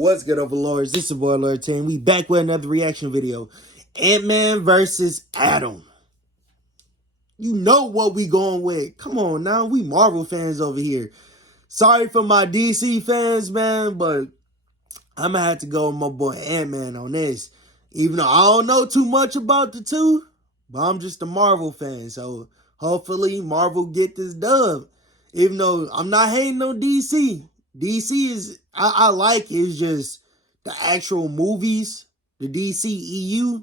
What's good, overlords? This is your boy Lord 10. We back with another reaction video. Ant-Man versus Atom. You know what we going with. Come on now, we Marvel fans over here. Sorry for my DC fans, man, but I'm gonna have to go with my boy Ant-Man on this. Even though I don't know too much about the two, but I'm just a Marvel fan, so hopefully Marvel get this dub. Even though I'm not hating on DC. DC is, I like it. It's just the actual movies, the DCEU,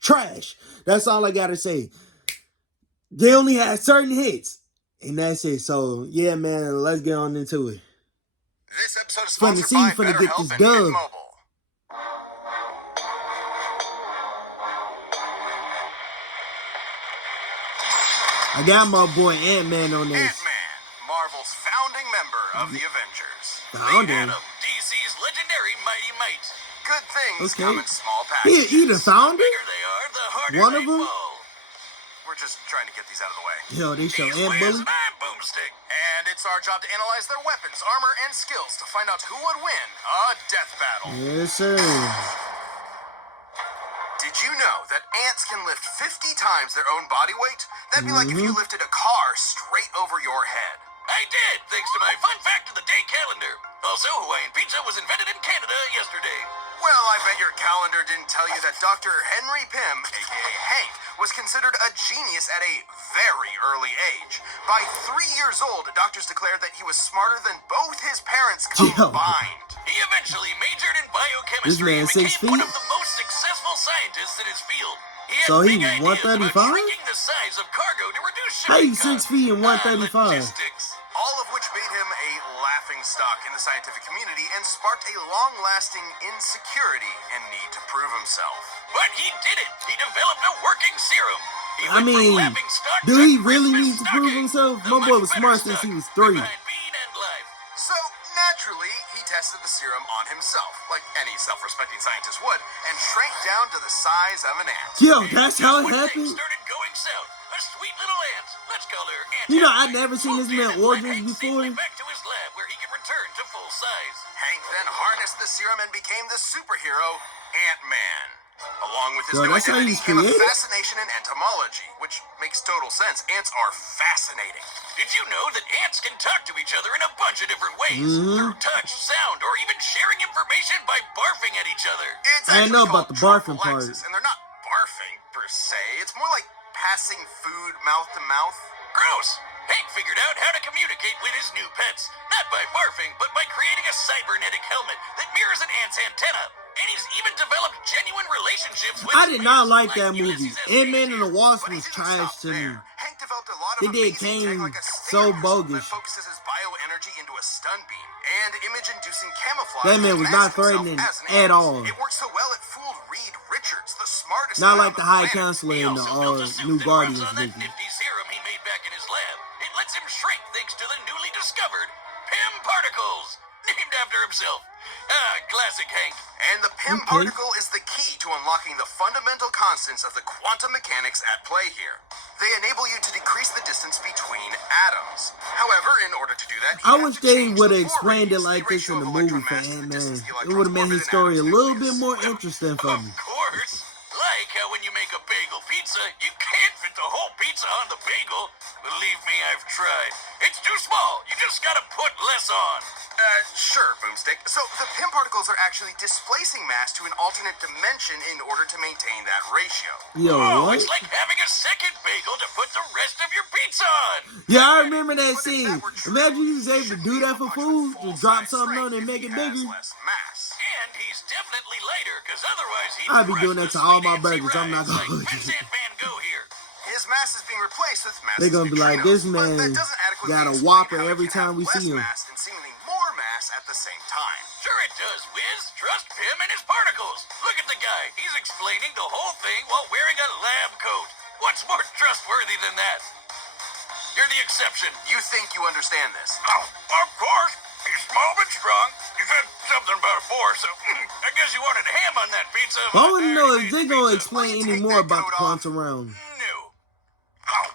trash. That's all I gotta say. They only had certain hits, and that's it. So, yeah, man, let's get on into it. This episode is sponsored by BetterHelp and Mint Mobile. I got my boy Ant-Man on this. Ant-Man, Marvel's founding member of the Avengers. Founder? Atom, DC's legendary mighty might. Good things come in small He packages. the founder? The bigger they are, the harder One of they them? fall. We're just trying to get these out of the way. Yo, they show He's Ant Wiz Bully. and I'm Boomstick. And it's our job to analyze their weapons, armor, and skills to find out who would win a death battle. Yes, sir. Did you know that ants can lift 50 times their own body weight? That'd be like if you lifted a car straight over your head. I did, thanks to my fun fact of the day calendar. Also, Hawaiian pizza was invented in Canada yesterday. Well, I bet your calendar didn't tell you that Dr. Henry Pym, aka Hank, was considered a genius at a very early age. By 3 years old, doctors declared that he was smarter than both his parents combined. He eventually majored in biochemistry and became one of the most successful scientists in his field. He had big ideas about shrinking the size of cargo to reduce shipping costs. How you 6 feet and 135? All of which made him a laughing stock in the scientific community and sparked a long-lasting insecurity and need to prove himself. But he did it. He developed a working serum. I mean, do he really need to prove himself? My boy was smart since he was 3. So, naturally, he tested the serum on himself, like any self-respecting scientist would, and shrank down to the size of an ant. Yo, that's how it happened? Started going south. A sweet little ant. Let's call her Ant. You know, I've never seen this man origins before. Back to his lab where he could return to full size. Hank then harnessed the serum and became the superhero Ant-Man. Along with his new identity came a fascination in entomology, which makes total sense. Ants are fascinating. Did you know that ants can talk to each other in a bunch of different ways? Through touch, sound, or even sharing information by barfing at each other. I didn't know about the barfing part. And they're not barfing, per se. It's more like passing food mouth to mouth. Gross! Hank figured out how to communicate with his new pets. Not by barfing, but by creating a cybernetic helmet that mirrors an ant's antenna. And he's even developed genuine relationships with... I did not like that movie. Ant-Man and the Wasp was trash to me. Hank developed a lot of It came so bogus. that focuses his bioenergy into a stun beam and image-inducing camouflage. That man was not threatening at all. It worked so well it fooled Reed Richards, the smartest... Not like the High Counselor in the New Guardians movie. Serum he made back in his lab. It lets him shrink thanks to the newly discovered Pym particles, named after himself. Classic Hank. And the Pym particle is the key to unlocking the fundamental constants of the quantum mechanics at play here. They enable you to decrease the distance between atoms. However, in order to do that, I wish they would have explained it like this in the movie for Ant-Man. It would have made his story a little bit more interesting for me. Of course. Like how when you make a bagel pizza, you can't fit the whole pizza on the bagel. Believe me, I've tried. It's too small. You just gotta put less on. Sure, Boomstick. So the Pym particles are actually displacing mass to an alternate dimension in order to maintain that ratio. Yo, what? It's like having a second bagel to put the rest of your pizza on. Yeah, I remember that scene. Imagine you was able to do that for food. Just drop something on it and make it bigger. And he's definitely lighter, because otherwise he'd I'll be doing that to all my burgers. I'm not gonna hold you. His mass is being replaced with mass. They're gonna be like, this man got a Whopper every time we see him. Mass and seemingly more mass at the same time. Sure it does, Wiz. Trust Pym and his particles. Look at the guy. He's explaining the whole thing while wearing a lab coat. What's more trustworthy than that? You're the exception. You think you understand this? Oh, of course. He's small but strong. You said something about a force, so I guess you wanted ham on that pizza. I want to know if they're going to explain any more about the quantum realm. No. Oh.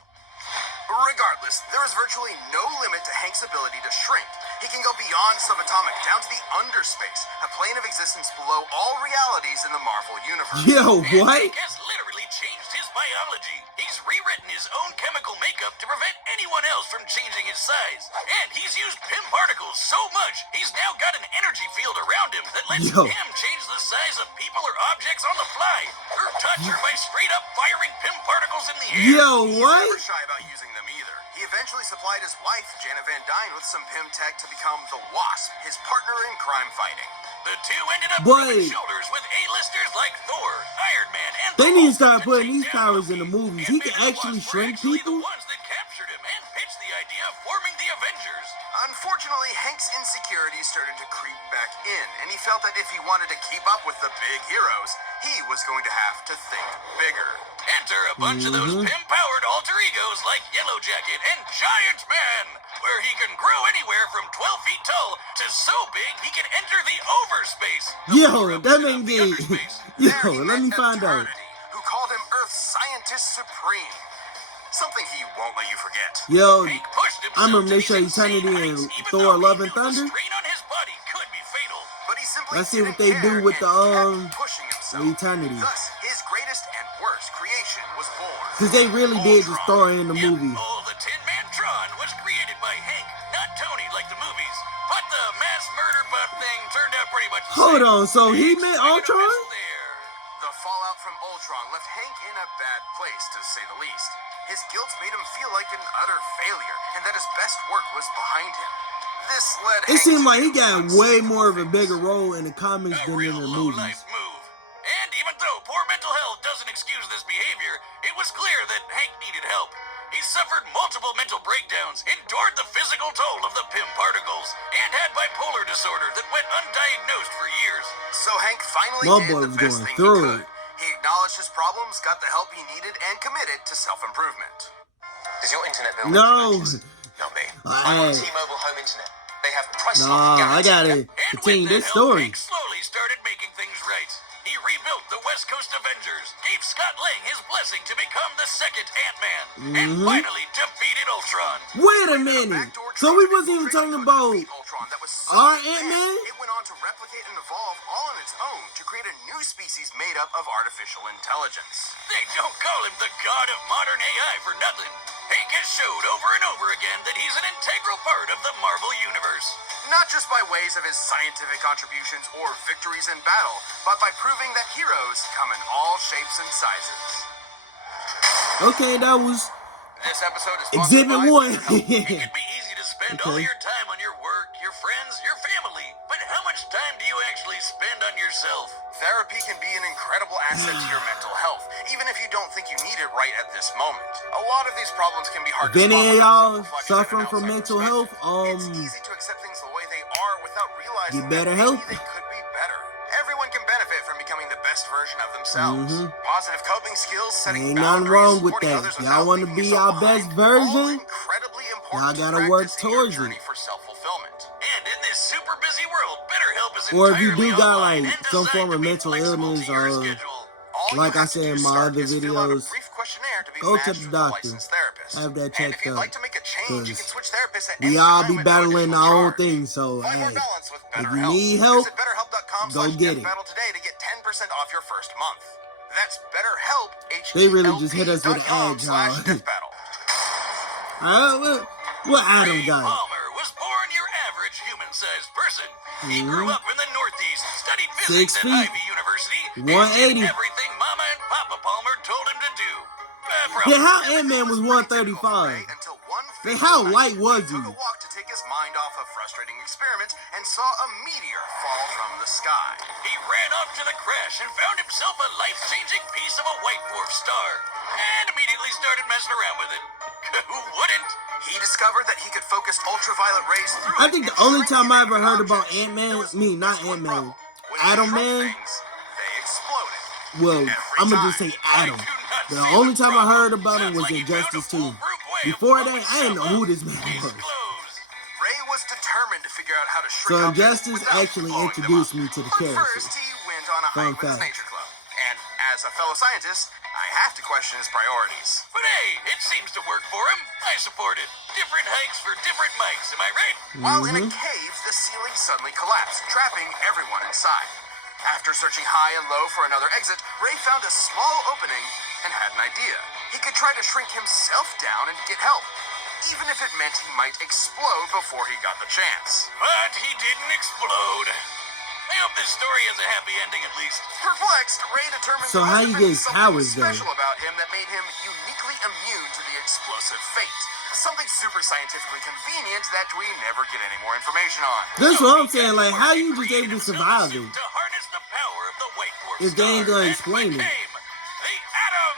Regardless, there is virtually no limit to Hank's ability to shrink. He can go beyond subatomic down to the underspace, a plane of existence below all realities in the Marvel Universe. Yo, And what? Hank has literally changed his biology. He's rewritten his own chemical makeup to prevent anyone else from changing his size. And he's used Pym particles so much, he's now got an energy field around him that lets Yo. him change the size of people or objects on the fly, or touch her by straight up firing Pym particles in the air. Yo, He's what? never shy about using them either. He eventually supplied his wife, Janet Van Dyne, with some Pym tech to become the Wasp, his partner in crime fighting. The two ended up Boy. rubbing shoulders with A-listers like Thor, Iron Man, and They the need to Hulk start to putting take these down powers in Loki. the movies. He Ant-Man can and the actually Wasp were shrink actually people. the ones that captured him and pitched the idea of forming the Avengers. Unfortunately, Hank's insecurities started to creep back in, and he felt that if he wanted to keep up with the big heroes, he was going to have to think bigger. Enter a bunch of those Pym-powered alter egos like Yellow Jacket and Giant Man, where he can grow anywhere from 12 feet tall to so big he can enter the overspace. Yo, The that opposite of makes the me. underspace. Yo, There he let me met find out. Eternity, who called him Earth's Scientist Supreme. Something he won't let you forget. Yo, Hank pushed I remember himself they to show these insane Eternity heights, in even Thor: though Love he and knew the Thunder. strain on his body could be fatal. But he simply Let's see what didn't they do care with the, and kept pushing himself. with Eternity. Thus, his greatest and worst creation was born. Because they really did just throw Ultron. it in the Yep, movie. the Tin Man Tron was created by Hank, not Tony like the movies. But the mass murder butt thing turned out pretty much the Hold same. on, so he Big meant swing and a Ultron? miss there. The fallout from Ultron left Hank in a bad place, to say the least. His guilt made him feel like an utter failure, and that his best work was behind him. This led It Hank seemed to like he do got unspeakable way more of a things. bigger role in the comics A than real in the movies. low-life move. And even though poor mental health doesn't excuse this behavior, it was clear that Hank needed help. He suffered multiple mental breakdowns, endured the physical toll of the Pym particles, and had bipolar disorder that went undiagnosed for years. So Hank finally My did boy the was best going thing through he could. He acknowledged his problems, got the help he needed, and committed to self-improvement. Is your internet bill No. Not me. I'm on T-Mobile Home Internet. They have price Nah, I gotta continue this story. Hank slowly started making things right. He rebuilt the West Coast Avengers, gave Scott Lang his blessing to become the second Ant-Man, and finally defeated Ultron. Wait a minute. So we wasn't even talking about our Ant-Man? It went on to replicate and evolve all on its own to create a new species made up of artificial intelligence. They don't call him the god of modern AI for nothing. Hank has showed over and over again that he's an integral part of the Marvel Universe. Not just by ways of his scientific contributions or victories in battle, but by proving that heroes come in all shapes and sizes. Okay, that was This episode is Exhibit 1. It can be easy to spend all your time on your work, your friends, your family. But how much time do you actually spend on yourself? Therapy can be an incredible asset to your mental health, even if you don't think you need it right at this moment. A lot of these problems can be hard If to any swallow of y'all without self-reflection suffering and from outside mental perspective. health, It's easy to accept things the way they are without realizing get better that help. maybe they could be better. Everyone can benefit from becoming the best version of themselves. Positive coping skills, setting Ain't nothing boundaries, wrong with supporting that. others Y'all without want to leaving be yourself our best behind, all version? incredibly Y'all important to gotta work practice in your towards journey it. for self-fulfillment. And in this super busy world, BetterHelp is Or if you entirely do got online like and some designed form to of be mental flexible illness to your or schedule. All like you I have to said do in to my start other is fill out a videos, brief questionnaire to be go to matched the with a doctor. licensed therapist. Have that And if checked you'd out. like to make a change, you can switch therapists at We any all time be at no battling additional our own charge. things, so Find more hey, balance with if you BetterHelp. need help, Visit BetterHelp.com/GetBattle go get it. today to get 10% off your first month. That's BetterHelp. They really just hit us with an ad, y'all. HELP.com/GetBattle. Alright, what Adam Ray got? Palmer was born your average human-sized person. He grew up in the Northeast, studied physics 6 at feet, Ivy University, and 180. did everything Mama and Papa Palmer told him to do. Yeah, how Everything Ant-Man was pretty typical for 135? Ray until one Like, fateful how night, light was he he? took a walk to take his mind off of frustrating experiments and saw a meteor fall from the sky. He ran off to the crash and found himself a life-changing piece of a white dwarf star, and immediately started messing around with it. Who wouldn't? He discovered that he could focus ultraviolet rays through I it think and the only shrink time I ever inanimate heard about objects. Ant-Man, There was not just one Ant-Man, problem. When he Atom shrunk Man. things, they exploded. Well, Every I'm gonna just time. say I Adam. do not The see only the time I problem. heard about him Sounds was like he found a Injustice 2. foolproof way of Before that, blowing I didn't know stuff who up. this man Case was. closed. Ray was determined to figure out how to So shrink objects Injustice without actually blowing them introduced up. me to the But character. first, he went on a Fun hike with his fact. nature club. And as a fellow scientist, I have to question his priorities. But hey, it seems to work for him. I support it. Different hikes for different mics, am I right? While in a cave, the ceiling suddenly collapsed, trapping everyone inside. After searching high and low for another exit, Ray found a small opening and had an idea. He could try to shrink himself down and get help, even if it meant he might explode before he got the chance. But he didn't explode. I hope this story has a happy ending at least. Perplexed, Ray determined So there how must you have been get his something powers, though? special about him that made him uniquely immune to the explosive fate. Something super scientifically convenient that we never get any more information on. That's what I'm saying. Like, how you just able to survive it? To harness the power of the White Dwarf If they ain't star, gonna and explain it. became the Atom.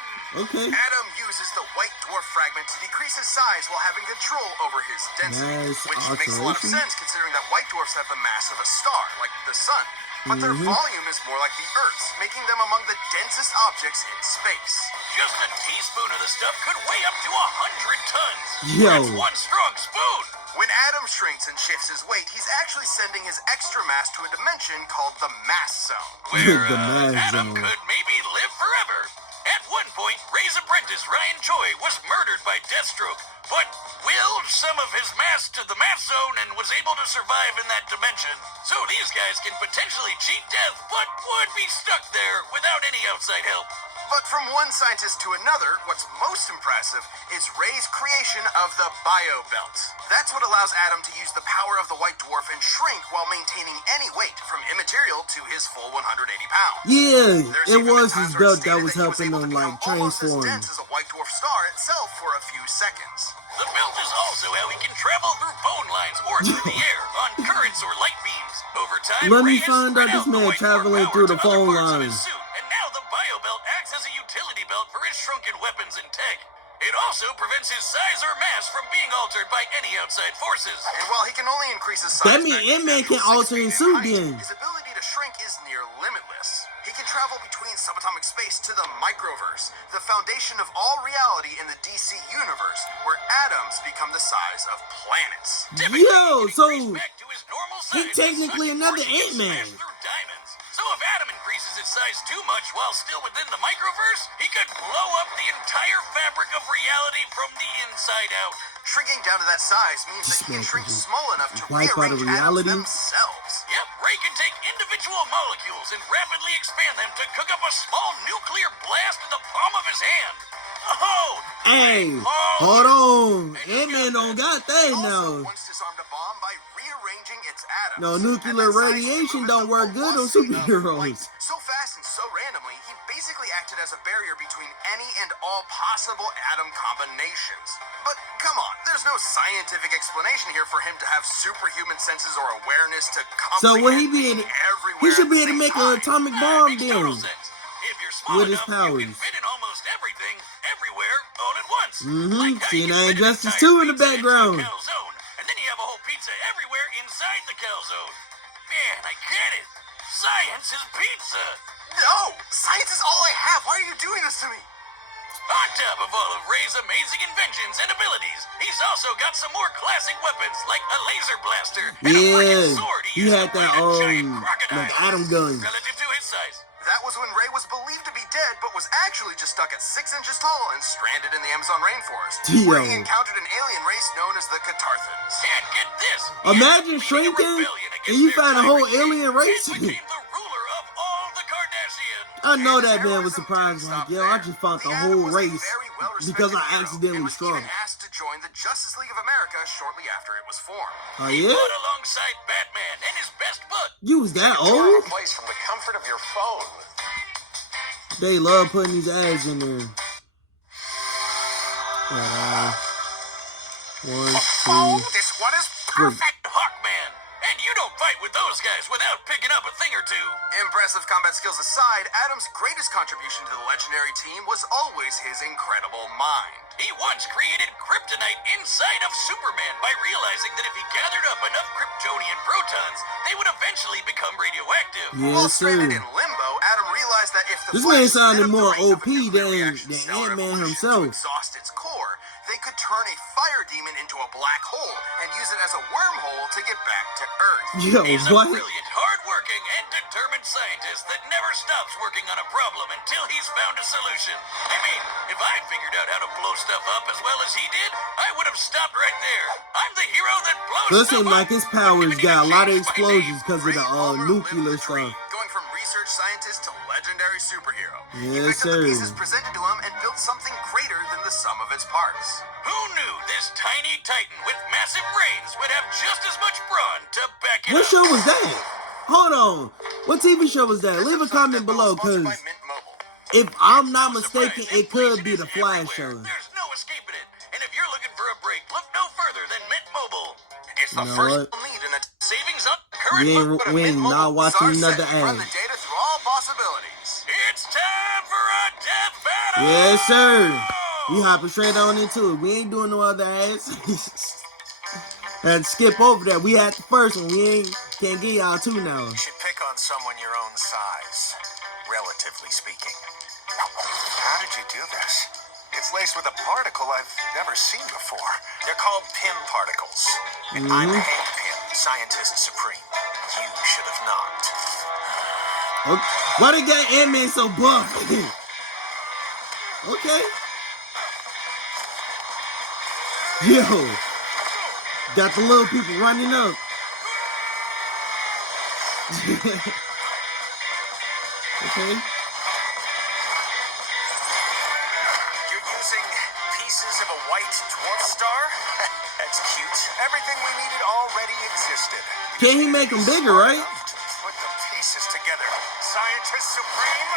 Okay. Adam uses the White Dwarf fragment to decrease his size while having control over his density, Nice which makes a lot of alteration. sense considering that white dwarfs have the mass of a star, like the sun. But their volume is more like the Earth's, making them among the densest objects in space. Just a teaspoon of the stuff could weigh up to 100 tons. Yo. That's one strong spoon. When Adam shrinks and shifts his weight, he's actually sending his extra mass to a dimension called the Mass Zone, where The Mass Adam Zone. could maybe live forever. At one point, Ray's apprentice, Ryan Choi, was murdered by Deathstroke, but willed some of his mass to the Mass Zone and was able to survive in that dimension. So these guys can potentially cheat death, but would be stuck there without any outside help. But from one scientist to another, what's most impressive is Ray's creation of the Bio Belt. That's what allows Adam to use the power of the White Dwarf and shrink while maintaining any weight, from immaterial to his full 180 pounds. Yeah, There's it even was been his times where belt it's that stated was he helping able to him, like, become almost as transform. dense as a White Dwarf star itself for a few seconds. The belt is also how he can travel through phone lines or through the air on currents or light beams. Over time, Let me Ray has find out spread this the man White Dwarf traveling power through to the other phone parts of his lines. suit, and now the Bio Belt acts as a utility belt for his shrunken weapons and tech. It also prevents his size or mass from being altered by any outside forces. And while he can only increase his size, That mean back to Ant-Man can 6 alter feet his in suit height, then. his ability to shrink is near limitless. He can travel between subatomic space to the microverse, the foundation of all reality in the DC universe, where atoms become the size of planets. Typically, Yo, he can so increase back to his normal he size technically and such another force he can Ant-Man. smash through diamonds. So if Adam increases his size too much while still within the microverse, he could blow up the entire fabric of reality from the inside out. Shrinking down to that size means that he can shrink small enough to wipe out of rearrange atoms reality. themselves. Yep, Ray can take individual molecules and rapidly expand them to cook up a small nuclear blast in the palm of his hand. Oh! Hey, Oh. hold on. Ant-Man don't got that Also, now. once disarmed a bomb by rearranging its atoms. No, nuclear At that size, radiation he don't work good on velocity of superheroes. light. So fast and so randomly, he basically acted as a barrier between any and all possible atom combinations. But come on, there's no scientific explanation here for him to have superhuman senses or awareness to comprehend So will he be being able? everywhere He should at be the able to same make an time. atomic That bomb makes total then. sense. If you're small With his enough, you powers. can fit in almost everything, everywhere, all at once. Mhm. Like how Seeing you can that fit an Injustice entire 2 in the pizza into a background. calzone, and then you have a whole pizza everywhere inside the calzone. Man, I get it. Science is pizza. No, science is all I have. Why are you doing this to me? On top of all of Ray's amazing inventions and abilities, he's also got some more classic weapons like a laser blaster and a Yeah, freaking sword he used had to that, fight a giant crocodile. like atom gun. Relative to his size. That was when Ray was believed to be dead, but was actually just stuck at 6 inches tall and stranded in the Amazon rainforest, where he Yo. encountered an alien race known as the Catarthans. And get this! he Imagine ended up leading a shrinking rebellion and against you their find a whole tyrant alien king race. and became the ruler of all the Kardashians. I know And that his man was heroism surprised, didn't like, stop yo, there. I just fought the The whole Atom was a race very well-respected because I hero accidentally and was shrunk. even asked to join the Justice League of America shortly after it was formed. Oh, He yeah? fought alongside Batman and his best bud. You was that Tour of old? a place from the comfort of your phone. They love putting these ads in there. One, Oh, two. this one is perfect, Hawkman. And you don't fight with those guys without picking up a thing or two. Impressive combat skills aside, Adam's greatest contribution to the legendary team was always his incredible mind. He once created kryptonite inside of Superman by realizing that if he gathered up enough Kryptonian protons, they would eventually become radioactive. While Yes, stranded sir. in limbo, Adam realized that if the This man Flash sounded sped up the more rate of a OP nuclear than reaction's stellar Ant-Man evolution himself. to exhaust its core, they could turn a fire demon into a black hole and use it as a wormhole to get back to Earth. Yo, He's what? a brilliant, hard-working, and determined scientist that never stops working on a problem until he's found a solution. I mean, if I figured out how to blow stuff up as well as he did, I would have stopped right there. I'm the hero that blows So it stuff seems up. like his powers got a lot of Change my explosions name. because of the Ray Palmer nuclear lived the dream, stuff. going from research scientist to legendary superhero. He Yes, picked up the sir. pieces presented to him and built something greater than the sum of its parts. Who knew this tiny titan with massive brains would have just as much brawn to back it What up? show was that? Hold on. What TV show was that? Leave a comment below, Sponsored because by Mint Mobile. if I'm not No mistaken, surprise, it could be inflation the is Flash everywhere. show. There's no escaping it. And if you're looking for a break, look no further than Mint Mobile. It's the You know first what? you'll need in a savings on current We ain't- look, but a we Mint ain't Mobile not watching Czar another set. Run ad. the data through all possibilities. It's time for a death battle. Yes, sir. We hopping straight on into it. We ain't doing no other ads. Had to skip over that. We had the first one. We can't get y'all two now. You should pick on someone your own size, relatively speaking. How did you do this? It's laced with a particle I've never seen before. They're called Pym particles. And I'm Hank Pym, scientist supreme. You should have knocked. Okay. Why they got Ant-Man so buff? Okay. Yo. Got the little people running up. Okay. You're using pieces of a white dwarf star? That's cute. Everything we needed already existed. Can he make them bigger, right? Put the pieces together. Scientist supreme?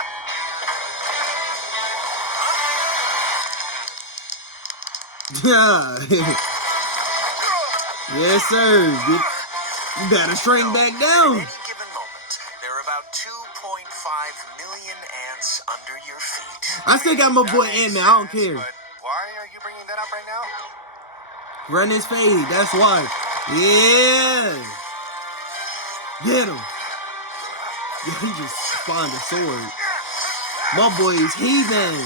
Yeah. Yes, sir. You better shrink back At down. any given moment, there are about 2.5 million ants under your feet. I still got my boy Ant-Man. I don't care. But why are you bringing that up right now? Run his fade. That's why. Yeah. Get him. Yeah, he just spawned a sword. My boy is heathen.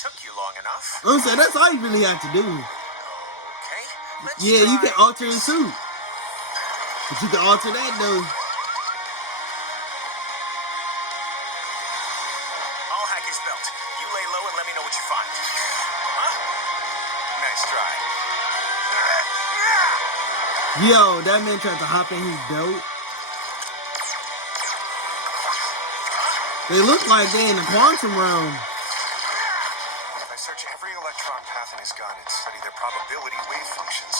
Took you long enough. I'm saying that's all you really have to do. Okay, let's Yeah, you can try alter his suit. But you can alter that though. I'll hack his belt. You lay low and let me know what you find. Huh? Nice try. Yo, that man tried to hop in his belt. They look like they in the quantum realm. If I search every electron path in his gun and study their probability wave functions,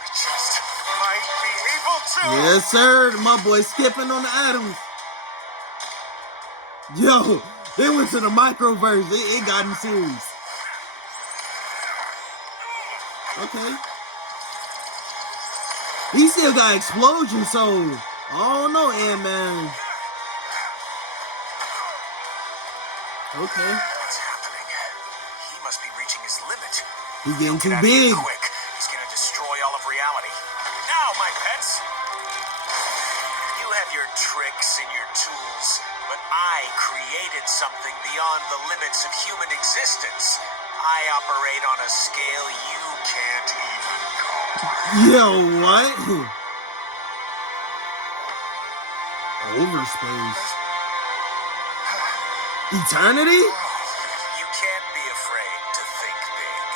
I just might be able to. Yes, sir. My boy skipping on the atoms. Yo, they went to the microverse. It got him serious. Okay. He still got explosion, so I don't know, Ant-Man. Okay. What's happening? He must be reaching his limit. He's getting Get too out of here big. quick. He's gonna destroy all of reality. Now, my pets. You have your tricks and your tools, but I created something beyond the limits of human existence. I operate on a scale you can't even comprehend. Yo, what? Overspace. Eternity? You can't be afraid to think big.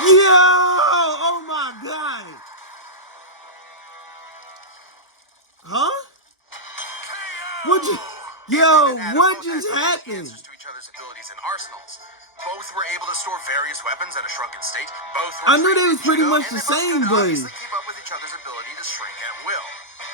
Yo! Oh my god! Huh? What you? Yo, what just happened? Answers to each other's abilities and arsenals. Both were able to store various weapons at a shrunken state. Both were I knew they was trained pretty judo, much and the they both same, could but obviously keep up with each other's ability to shrink at will.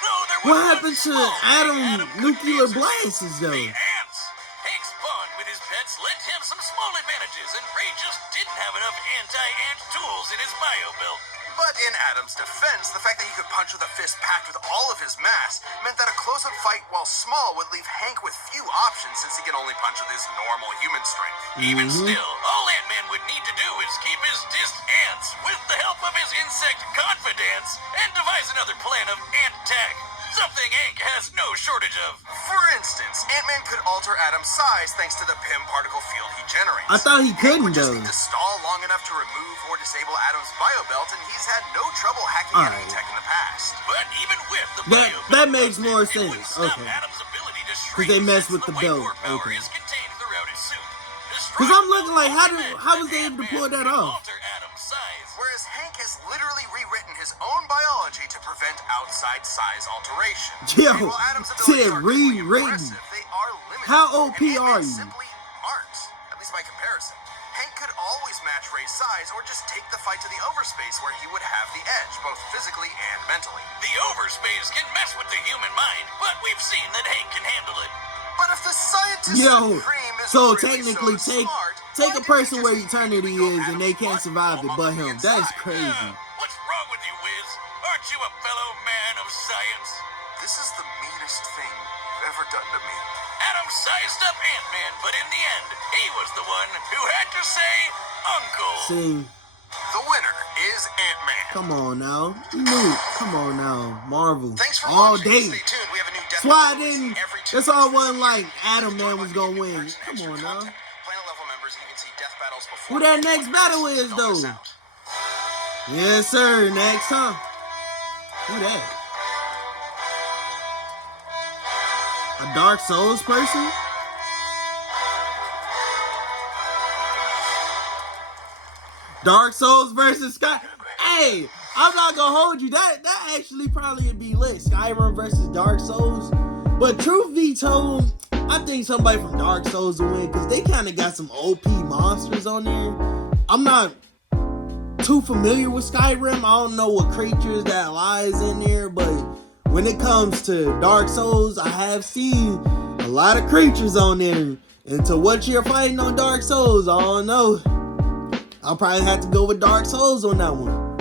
No, there what was happened to one small Adam thing couldn't nuclear answer. blasts though? The ants. Hank's bond with his pets lent him some small advantages, and Ray just didn't have enough anti-ant tools in his bio belt. But in Adam's defense, the fact that he could punch with a fist packed with all of his mass meant that a close-up fight, while small, would leave Hank with few options since he can only punch with his normal human strength. Even still, all Ant-Man would need to do is keep his dissed ants with the help of his insect confidants and devise another plan of ant attack. Something Hank has no shortage of. For instance, Ant-Man could alter Adam's size thanks to the Pym particle field he generates. I thought he Hank couldn't, would just though. need to stall long enough to remove or disable Adam's biobelt, and he's had no trouble hacking enemy tech in the past. But even with the biobelt, that makes more it wouldn't sense. stop Okay. Adam's ability to shrink Because they messed since with the weight belt. warp power Okay. is contained throughout his suit. Because I'm looking like, how was they able to pull that off? Alter Adam's size. Whereas Hank has literally rewritten his own biology to prevent outside size alteration. Yo, And while Adam's abilities said are definitely rewritten. impressive, they are limited. How OP and are Ant-Man you? simply aren't, at least by comparison. Hank could always match Ray's size or just take the fight to the overspace where he would have the edge, both physically and mentally. The overspace can mess with the human mind, but we've seen that Hank can handle it. But if the scientist Yo, supreme is so really technically so take smart, take why a didn't person he where just eternity immediately go is and they Adam's can't butt survive and it blow but him him. from the That's inside? crazy. Yeah. What's wrong with you, Wiz? Aren't you a fellow man of science? This is the meanest thing you've ever done to me. Adam sized up Ant-Man, but in the end, he was the one who had to say Uncle. See, The winner is Ant-Man. come on now. You knew. Come on now. Marvel. Thanks for All watching. day. Stay tuned. We have a new That's why I Death Note didn't. every 2 That's all it weeks wasn't this like year. Adam Man was Join gonna my win. community Come for on extra now. content. Planet level members, and you can see death battles before. Who that next battle is, Don't miss though? out. Yes, sir. Next time. Who that? A Dark Souls person? Dark Souls versus Sky. Hey, I'm not gonna hold you. That actually probably would be lit. Skyrim versus Dark Souls. But truth be told, I think somebody from Dark Souls will win because they kind of got some OP monsters on there. I'm not too familiar with Skyrim. I don't know what creatures that lies in there, but when it comes to Dark Souls, I have seen a lot of creatures on there. And to what you're fighting on Dark Souls, I don't know. I'll probably have to go with Dark Souls on that one.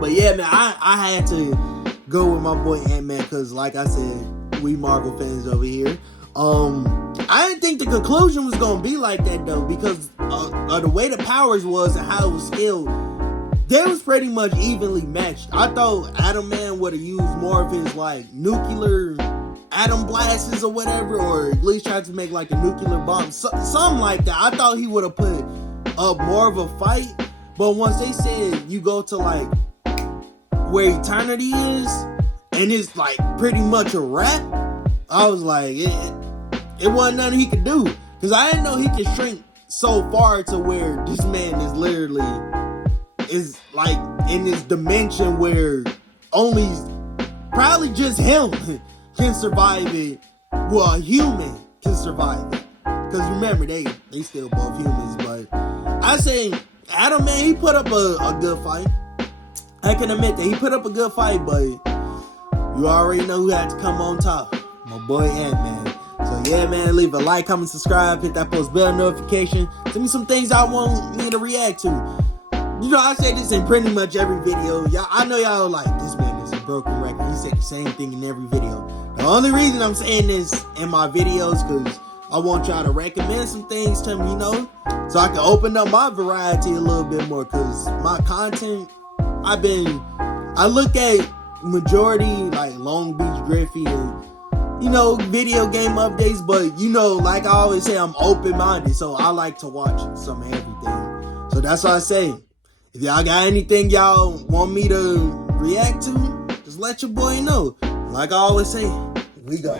But yeah, man, I had to go with my boy Ant-Man because, like I said, we Marvel fans over here. I didn't think the conclusion was gonna be like that though, because of the way the powers was and how it was scaled. They was pretty much evenly matched. I thought Atom Man would have used more of his like nuclear atom blasts or whatever, or at least tried to make like a nuclear bomb, something like that. I thought he would have put up more of a fight. But once they said you go to like where eternity is, and it's like pretty much a wrap, I was like, it wasn't nothing he could do. Because I didn't know he could shrink so far to where this man is literally is like in this dimension where only probably just him can survive it. Well, a human can survive it. Because remember, they still both humans. But I say Adam, man, he put up a good fight. I can admit that he put up a good fight, but you already know who had to come on top. My boy Ant-Man. So yeah, man, leave a like, comment, subscribe, hit that post bell notification. Tell me some things I want me to react to. You know, I say this in pretty much every video. Y'all, I know y'all like, this man is a broken record. He said the same thing in every video. The only reason I'm saying this in my videos because I want y'all to recommend some things to me, you know, so I can open up my variety a little bit more. Because my content, I look at majority like Long Beach Griffy and, you know, video game updates. But, you know, like I always say, I'm open-minded. So I like to watch some of everything. So that's what I say. If y'all got anything y'all want me to react to, just let your boy know. Like I always say, we go.